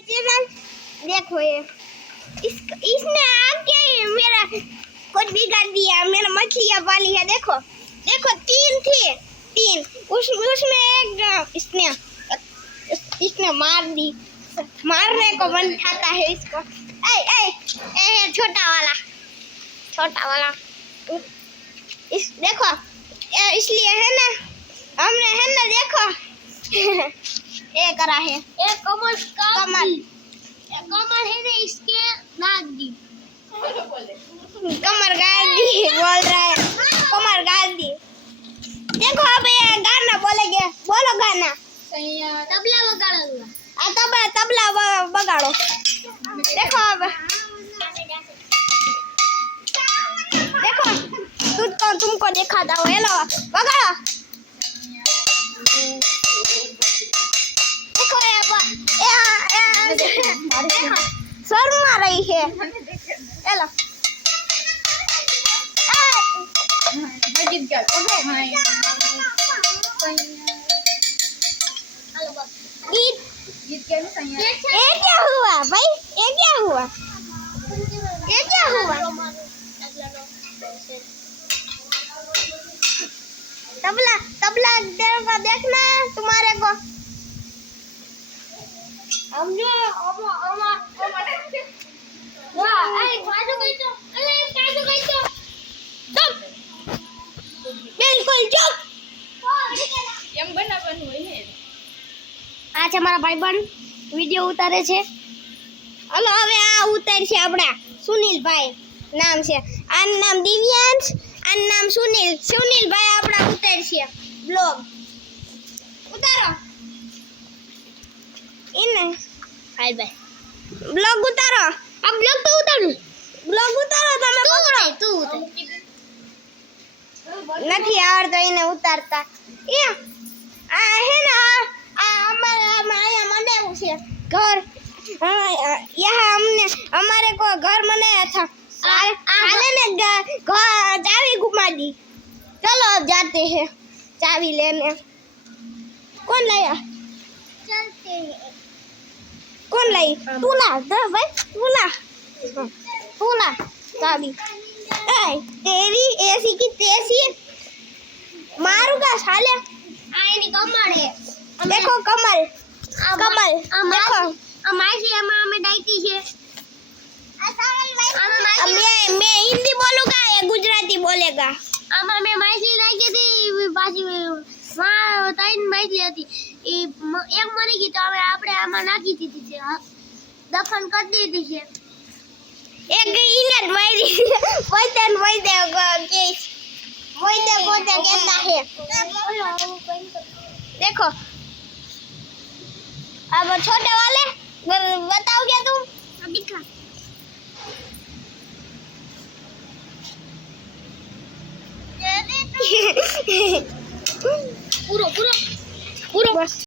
Channel देखो ये इसने आके मेरा कुछ बिगाड़ दिया। मैंने मछलियाँ पाली है, देखो देखो 3 थी, 3 उसमें एक इसने मार दी। मारने को मन खाता है इसको। ए छोटा वाला इस देखो इसलिए है ना, हमने है ना देखो ये करा है, एक कमर है ना, इसके नाक दी, कमर गाड़ दी बोल रहा है, कमर गाड़ दी। देखो अब ये गाना बोलेंगे, बोलो गाना। तबला बगाड़ो, तबला बगाड़ो। देखो अब देखो तुमको दिखाता हूँ, हेलो बगाड़ो। देखो शर्मा रही है, हेलो ये क्या हुआ भाई, ये क्या हुआ, ये क्या हुआ? तबला देखना है तुम्हारे को। बिल्कुल चुप। आज हमारा भाईबंध વિડિયો ઉતારે છે। હલો હવે આ ઉતાર છે આપડા સુનિલભાઈ નામ છે, આનું નામ દિવ્યાંશ, આનું નામ સુનિલભાઈ આપડા ઉતાર છે બ્લોગ ઉતારો ઇને હાય ભાઈ બ્લોગ ઉતારો। આ બ્લોગ તો ઉતારું, બ્લોગ ઉતારો તમે પકડો, તું ઉતાર નથી આવડતો એને ઉતારતા। એ આ હે ને घर यहाँ हमने हमारे को घर बनाया था, साले ने चाबी घुमा दी। चलो अब जाते हैं चाबी लेने। कौन लाया? चलते हैं। कौन लाई? तू ला दे भाई, तू ला चाबी। तेरी ऐसी की तैसी मारूंगा साले। नहीं कमर है, देखो कमल देखो हमारी हमें डाइटी है। मैं हिंदी बोलूंगा या गुजराती बोलेगा? आमा मैं माइसली लागी थी पाછી માં તાઈન માइसली હતી, એક મરી ગઈ તો હવે આપણે આમાં નાખી દીધી છે, દફન કરી દીધી છે। એક ઈને જ મારી પોતે કહેતા है। देखो अब छोटे वाले बताओ क्या तुम? दिखा पूरा